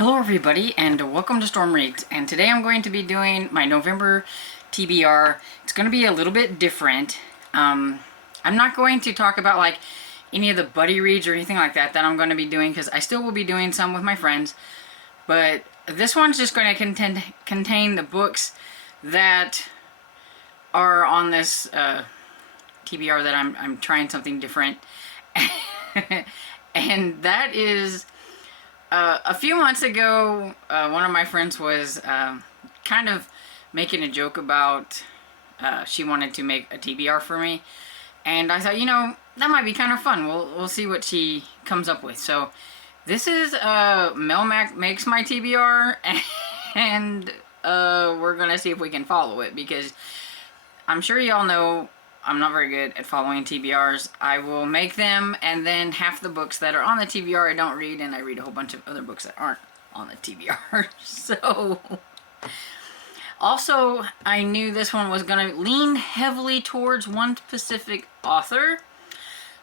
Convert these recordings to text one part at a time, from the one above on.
Hello everybody and welcome to Storm Reads, and today I'm going to be doing my November TBR. It's going to be a little bit different. I'm not going to talk about like any of the buddy reads or anything like that I'm going to be doing, because I still will be doing some with my friends, but this one's just going to contain the books that are on this TBR that I'm trying something different. And that is a few months ago, one of my friends was kind of making a joke about she wanted to make a TBR for me, and I thought, you know, that might be kind of fun. We'll see what she comes up with. So this is Mel Mac makes my TBR, and we're gonna see if we can follow it, because I'm sure y'all know I'm not very good at following TBRs. I will make them, and then half the books that are on the TBR I don't read, and I read a whole bunch of other books that aren't on the TBR. So, also, I knew this one was going to lean heavily towards one specific author.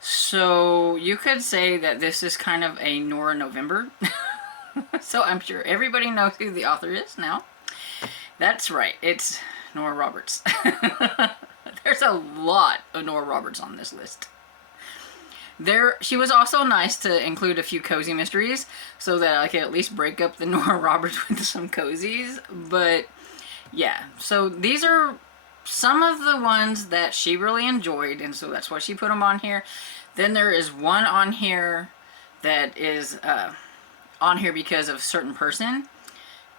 So, you could say that this is kind of a NORA November. So, I'm sure everybody knows who the author is now. That's right, it's Nora Roberts. There's a lot of Nora Roberts on this list. She was also nice to include a few cozy mysteries, so that I could at least break up the Nora Roberts with some cozies. But yeah, so these are some of the ones that she really enjoyed, and so that's why she put them on here. Then there is one on here that is on here because of a certain person,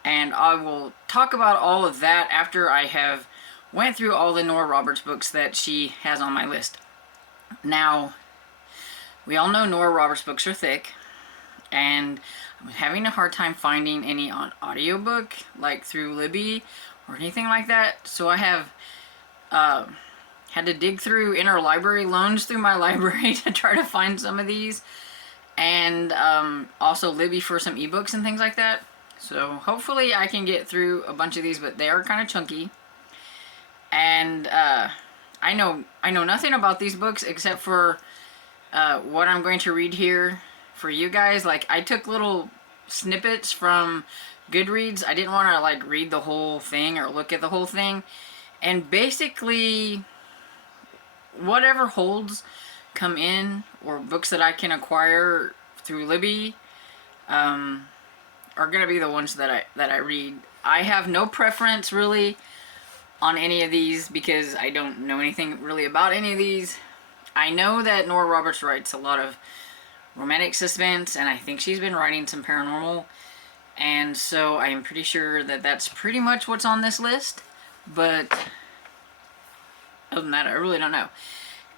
and I will talk about all of that after I have went through all the Nora Roberts books that she has on my list. Now, we all know Nora Roberts books are thick, and I'm having a hard time finding any on audiobook, like through Libby or anything like that. So I have had to dig through interlibrary loans through my library to try to find some of these, and also Libby for some ebooks and things like that. So hopefully I can get through a bunch of these, but they are kind of chunky. And I know nothing about these books except for what I'm going to read here for you guys. Like, I took little snippets from Goodreads. I didn't want to like read the whole thing or look at the whole thing. And basically, whatever holds come in, or books that I can acquire through Libby, are gonna be the ones that I read. I have no preference really on any of these, because I don't know anything really about any of these. I know that Nora Roberts writes a lot of romantic suspense, and I think she's been writing some paranormal, and so I'm pretty sure that that's pretty much what's on this list. But other than that, I really don't know.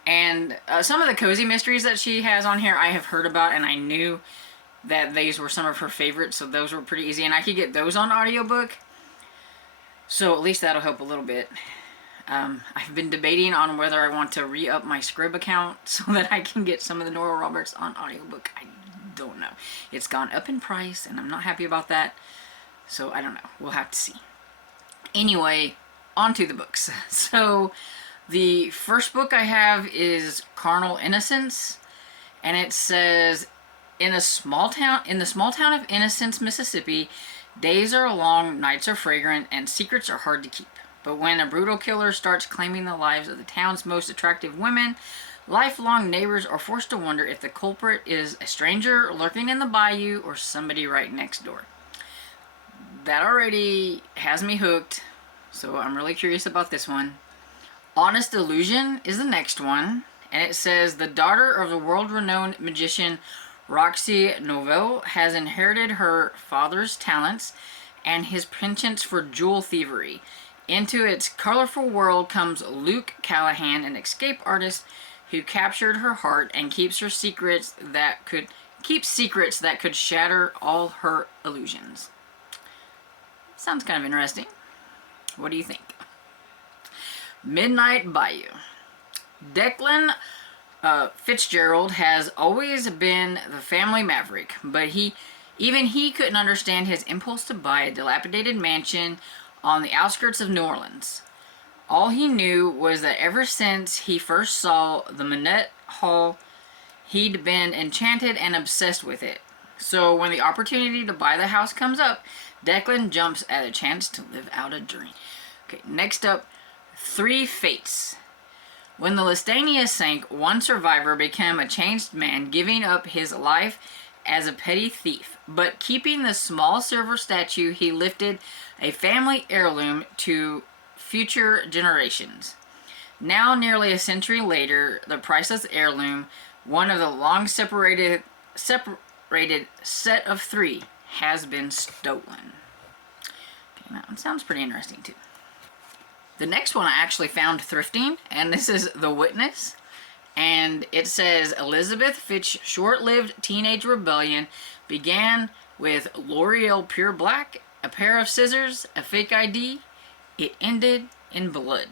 And some of the cozy mysteries that she has on here I have heard about, and I knew that these were some of her favorites, so those were pretty easy, and I could get those on audiobook. So at least that'll help a little bit. I've been debating on whether I want to re-up my Scrib account so that I can get some of the Nora Roberts on audiobook. I don't know. It's gone up in price, and I'm not happy about that. So I don't know. We'll have to see. Anyway, on to the books. So the first book I have is Carnal Innocence, and it says, in the small town of Innocence, Mississippi, days are long, nights are fragrant, and secrets are hard to keep. But when a brutal killer starts claiming the lives of the town's most attractive women, lifelong neighbors are forced to wonder if the culprit is a stranger lurking in the bayou or somebody right next door. That already has me hooked, so I'm really curious about this one. Honest Illusion is the next one, and it says, the daughter of the world-renowned magician Roxy Novell has inherited her father's talents and his penchant for jewel thievery. Into its colorful world comes Luke Callahan, an escape artist who captured her heart and keeps secrets that could shatter all her illusions. Sounds kind of interesting. What do you think? Midnight Bayou. Declan Fitzgerald has always been the family maverick, but even he couldn't understand his impulse to buy a dilapidated mansion on the outskirts of New Orleans. All he knew was that ever since he first saw the Minette Hall, he'd been enchanted and obsessed with it. So when the opportunity to buy the house comes up, Declan jumps at a chance to live out a dream. Okay, next up, Three Fates. When the Listania sank, one survivor became a changed man, giving up his life as a petty thief, but keeping the small silver statue he lifted, a family heirloom to future generations. Now, nearly a century later, the priceless heirloom, one of the long separated set of three, has been stolen. Okay, that one sounds pretty interesting too. The next one I actually found thrifting, and this is The Witness. And it says, Elizabeth Fitch's short-lived teenage rebellion began with L'Oreal Pure Black, a pair of scissors, a fake ID. It ended in blood.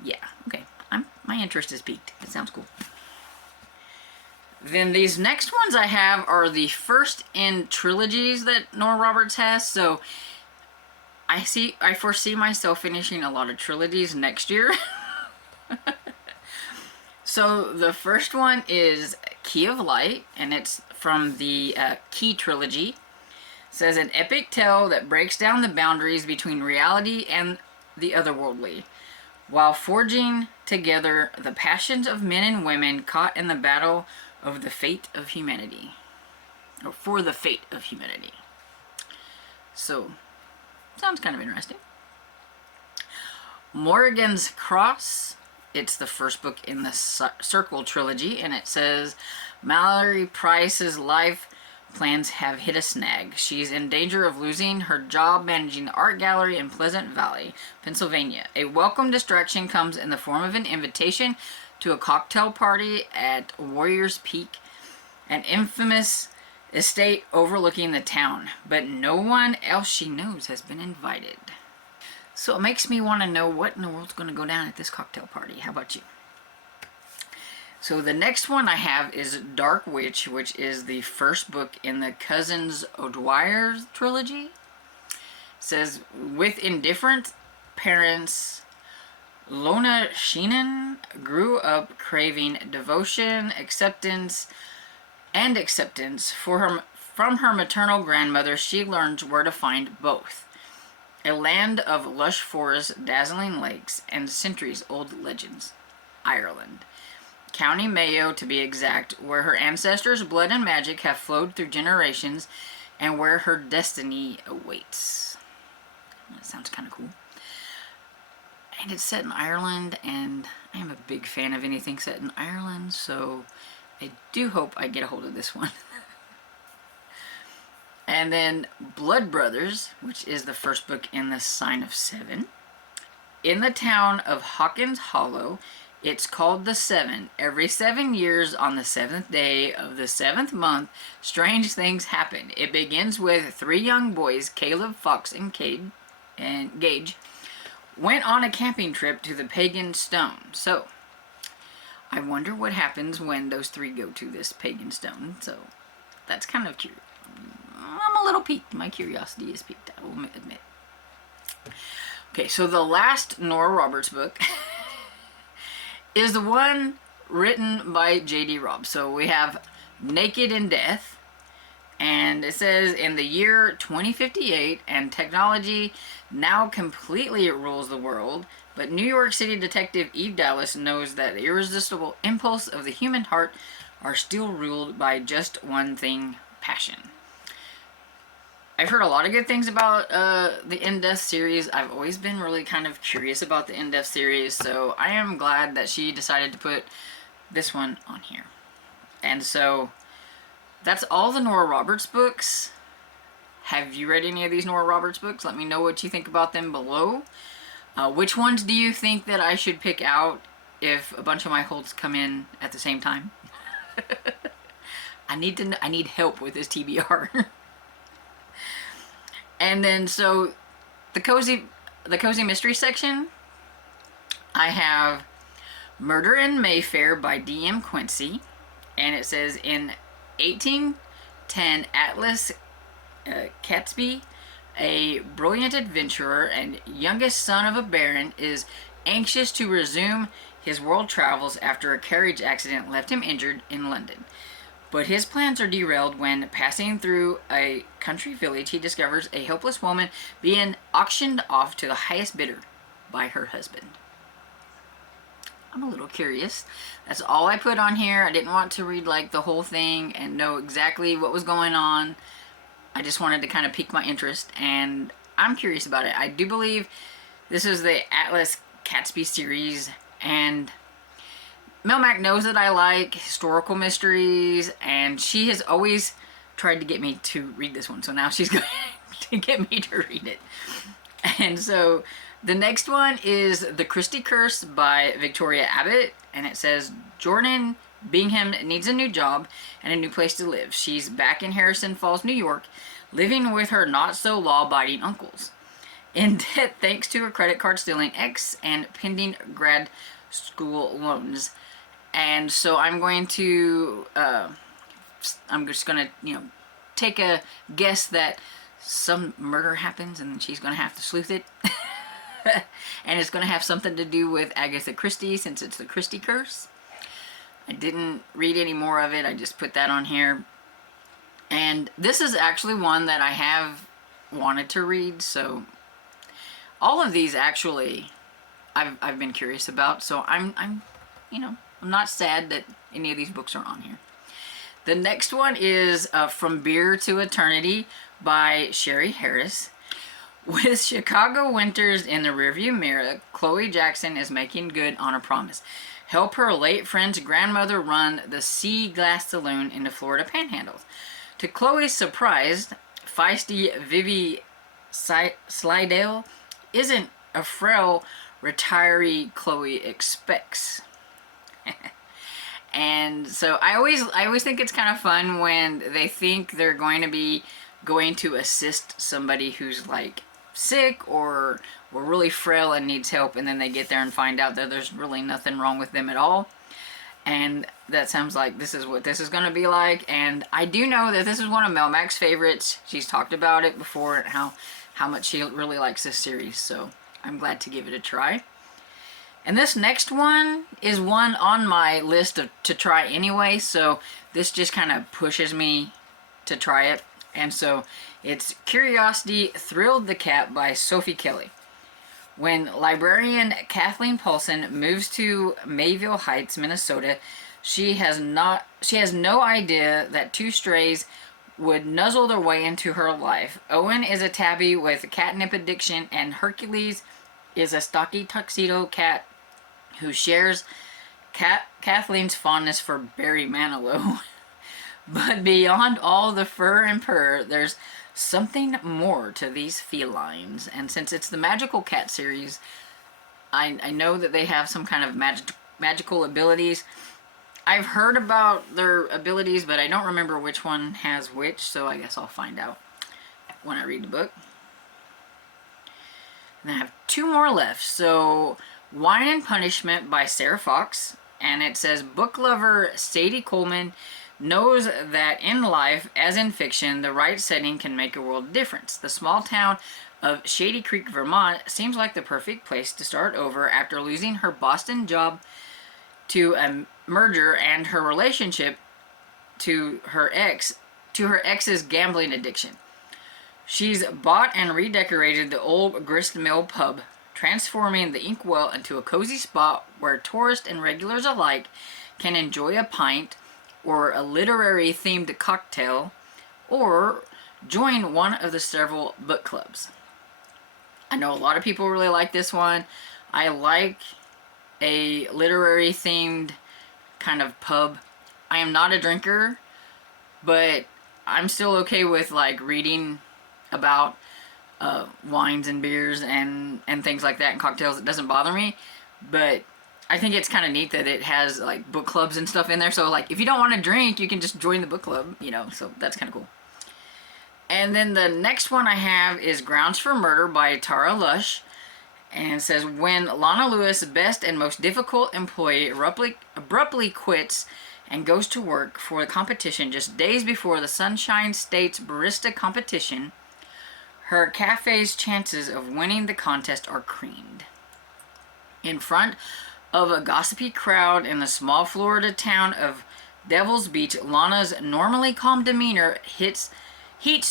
Yeah, okay. My interest is piqued. It sounds cool. Then these next ones I have are the first in trilogies that Nora Roberts has. So I foresee myself finishing a lot of trilogies next year. So the first one is Key of Light, and it's from the Key trilogy. It says, an epic tale that breaks down the boundaries between reality and the otherworldly, while forging together the passions of men and women caught in the battle of the fate of humanity. Or for the fate of humanity. So, sounds kind of interesting. Morrigan's Cross. It's the first book in the Circle trilogy, and it says, Mallory Price's life plans have hit a snag. She's in danger of losing her job managing the art gallery in Pleasant Valley, Pennsylvania. A welcome distraction comes in the form of an invitation to a cocktail party at Warriors Peak, an infamous estate overlooking the town, but no one else she knows has been invited. So it makes me want to know what in the world's going to go down at this cocktail party. How about you? So the next one I have is Dark Witch, which is the first book in the Cousins O'Dwyer trilogy. It says, with indifferent parents, Lona Sheenan grew up craving devotion, acceptance from her maternal grandmother. She learns where to find both. A land of lush forests, dazzling lakes, and centuries-old legends. Ireland. County Mayo, to be exact, where her ancestors' blood and magic have flowed through generations, and where her destiny awaits. That sounds kind of cool. And it's set in Ireland, and I am a big fan of anything set in Ireland, so I do hope I get a hold of this one. And then Blood Brothers, which is the first book in the Sign of Seven. In the town of Hawkins Hollow, it's called the Seven. Every 7 years, on the 7th day of the 7th month, strange things happen. It begins with 3 young boys, Caleb, Fox, and Gage, went on a camping trip to the Pagan Stone. So, I wonder what happens when those 3 go to this Pagan Stone. So, that's kind of curious. I'm a little piqued. My curiosity is piqued, I will admit. Okay, so the last Nora Roberts book is the one written by J.D. Robb. So we have Naked in Death, and it says, in the year 2058, and technology now completely rules the world, but New York City detective Eve Dallas knows that the irresistible impulse of the human heart are still ruled by just one thing, passion. I've heard a lot of good things about the In Death series. I've always been really kind of curious about the In Death series, so I am glad that she decided to put this one on here. And so, that's all the Nora Roberts books. Have you read any of these Nora Roberts books? Let me know what you think about them below. Which ones do you think that I should pick out if a bunch of my holds come in at the same time? I need help with this TBR. And then, so, the cozy mystery section, I have Murder in Mayfair by D.M. Quincy, and it says, in 1810, Atlas Catesby, a brilliant adventurer and youngest son of a baron, is anxious to resume his world travels after a carriage accident left him injured in London. But his plans are derailed when, passing through a country village, he discovers a helpless woman being auctioned off to the highest bidder by her husband. I'm a little curious. That's all I put on here. I didn't want to read like the whole thing and know exactly what was going on. I just wanted to kind of pique my interest, and I'm curious about it. I do believe this is the Atlas Catesby series, and Mel Mac knows that I like historical mysteries, and she has always tried to get me to read this one, so now she's going to get me to read it. And so the next one is The CHRISTIE Curse by Victoria Abbott, and it says, Jordan Bingham needs a new job and a new place to live. She's back in Harrison Falls, New York, living with her not-so-law-abiding uncles. In debt thanks to her credit card stealing ex and pending grad school loans. And so I'm going to, I'm just going to, take a guess that some murder happens and she's going to have to sleuth it. And it's going to have something to do with Agatha Christie, since it's the CHRISTIE Curse. I didn't read any more of it. I just put that on here. And this is actually one that I have wanted to read. So all of these actually I've been curious about. So I'm not sad that any of these books are on here. The next one is From Beer to Eternity by Sherry Harris. With Chicago winters in the rearview mirror, Chloe Jackson is making good on a promise. Help her late friend's grandmother run the Sea Glass Saloon in the Florida Panhandle. To Chloe's surprise, feisty Vivi Slidell isn't a frail retiree Chloe expects. And so I always think it's kind of fun when they think they're going to assist somebody who's like sick or really frail and needs help, and then they get there and find out that there's really nothing wrong with them at all. And that sounds like this is what this is going to be like. And I do know that this is one of Mel Mac's favorites. She's talked about it before and how much she really likes this series, so I'm glad to give it a try. And this next one is one on my list to try anyway, so this just kind of pushes me to try it. And so it's Curiosity Thrilled the Cat by Sophie Kelly. When librarian Kathleen Paulson moves to Mayville Heights, Minnesota, she has no idea that two strays would nuzzle their way into her life. Owen is a tabby with catnip addiction, and Hercules is a stocky tuxedo cat who shares Kathleen's fondness for Barry Manilow. But beyond all the fur and purr, there's something more to these felines. And since it's the Magical Cat series, I know that they have some kind of magical abilities. I've heard about their abilities, but I don't remember which one has which, so I guess I'll find out when I read the book. And I have two more left. So Wine and Punishment by Sarah Fox, and it says, book lover Sadie Coleman knows that in life, as in fiction, the right setting can make a world difference. The small town of Shady Creek, Vermont seems like the perfect place to start over after losing her Boston job to a merger and her relationship to her ex's gambling addiction. She's bought and redecorated the old grist mill pub, transforming the inkwell into a cozy spot where tourists and regulars alike can enjoy a pint or a literary-themed cocktail, or join one of the several book clubs. I know a lot of people really like this one. I like a literary-themed kind of pub. I am not a drinker, but I'm still okay with like reading about wines and beers and things like that and cocktails. It doesn't bother me, but I think it's kind of neat that it has like book clubs and stuff in there. So like if you don't want to drink, you can just join the book club, so that's kind of cool. And then the next one I have is Grounds for Murder by Tara Lush. And it says, when Lana Lewis' best and most difficult employee abruptly quits and goes to work for the competition just days before the Sunshine State's barista competition, her cafe's chances of winning the contest are creamed. In front of a gossipy crowd in the small Florida town of Devil's Beach, Lana's normally calm demeanor heats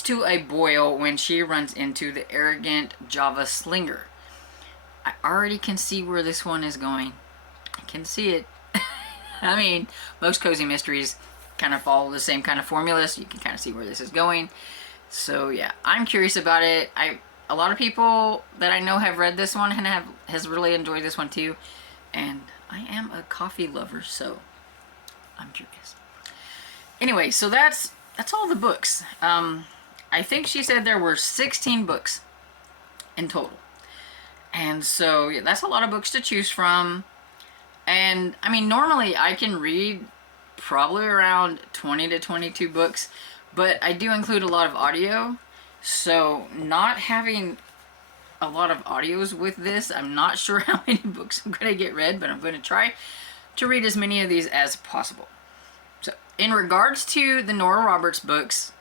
to a boil when she runs into the arrogant Java Slinger. I already can see where this one is going. I can see it. I mean, most cozy mysteries kind of follow the same kind of formula, so you can kind of see where this is going. So yeah, I'm curious about it. A lot of people that I know have read this one and has really enjoyed this one too. And I am a coffee lover, so I'm curious. Anyway, so that's all the books. I think she said there were 16 books in total. And so yeah, that's a lot of books to choose from. And I mean, normally I can read probably around 20 to 22 books, but I do include a lot of audio. So not having a lot of audios with this, I'm not sure how many books I'm going to get read, but I'm going to try to read as many of these as possible. So in regards to the Nora Roberts books,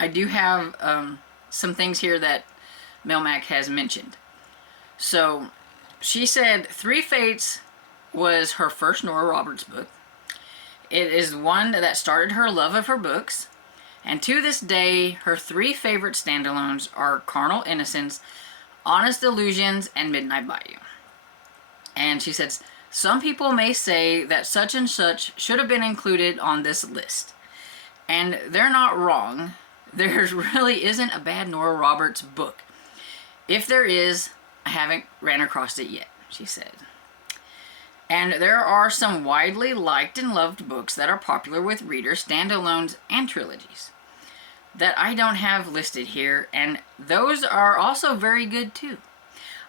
I do have some things here that Melmac has mentioned. So she said Three Fates was her first Nora Roberts book. It is one that started her love of her books. And to this day, her three favorite standalones are Carnal Innocence, Honest Illusions, and Midnight Bayou. And she says, some people may say that such and such should have been included on this list. And they're not wrong. There really isn't a bad Nora Roberts book. If there is, I haven't ran across it yet, she said. And there are some widely liked and loved books that are popular with readers, standalones, and trilogies that I don't have listed here, and those are also very good too.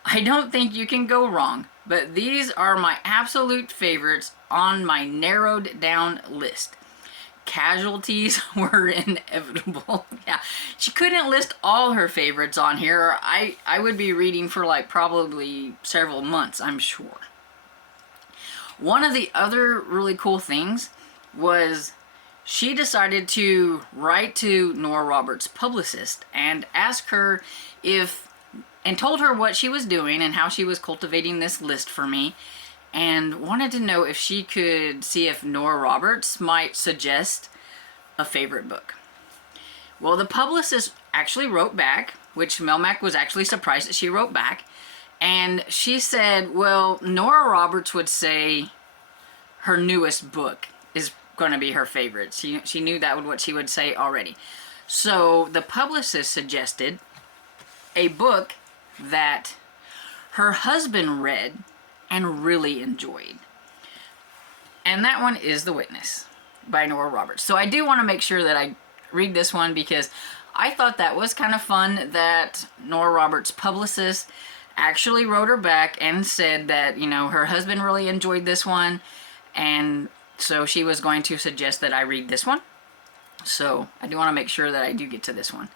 I don't think you can go wrong, but these are my absolute favorites on my narrowed down list. Casualties were inevitable. Yeah, she couldn't list all her favorites on here. I would be reading for like probably several months, I'm sure. One of the other really cool things was she decided to write to Nora Roberts' publicist and ask her and told her what she was doing and how she was cultivating this list for me, and wanted to know if she could see if Nora Roberts might suggest a favorite book. Well, the publicist actually wrote back, which Melmac was actually surprised that she wrote back, and she said, well, Nora Roberts would say her newest book is going to be her favorite. She knew that was what she would say already. So the publicist suggested a book that her husband read and really enjoyed. And that one is The Witness by Nora Roberts. So I do want to make sure that I read this one because I thought that was kind of fun that Nora Roberts' publicist actually wrote her back and said that, you know, her husband really enjoyed this one, and so she was going to suggest that I read this one. So I do want to make sure that I do get to this one.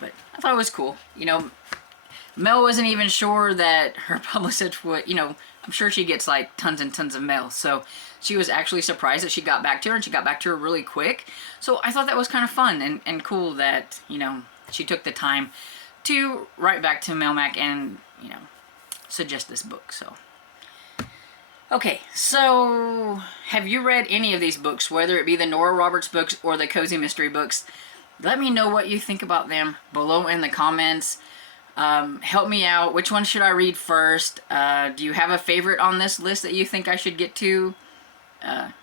But I thought it was cool. You know, Mel wasn't even sure that her publicist would, you know, I'm sure she gets like tons and tons of mail. So she was actually surprised that she got back to her, and she got back to her really quick. So I thought that was kind of fun and cool that, you know, she took the time to write back to Melmac and, you know, suggest this book. So okay, so have you read any of these books, whether it be the Nora Roberts books or the Cozy Mystery books? Let me know what you think about them below in the comments. Help me out. Which one should I read first? Do you have a favorite on this list that you think I should get to?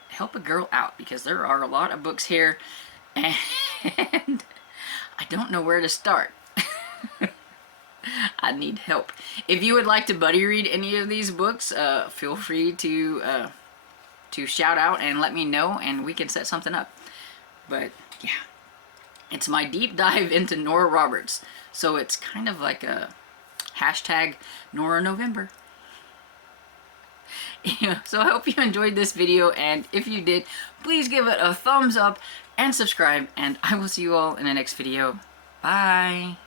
Help a girl out, because there are a lot of books here and I don't know where to start. I need help. If you would like to buddy read any of these books, feel free to shout out and let me know, and we can set something up. But yeah, it's my deep dive into Nora Roberts, so it's kind of like a hashtag Nora November. Yeah, so I hope you enjoyed this video, and if you did, please give it a thumbs up and subscribe, and I will see you all in the next video. Bye.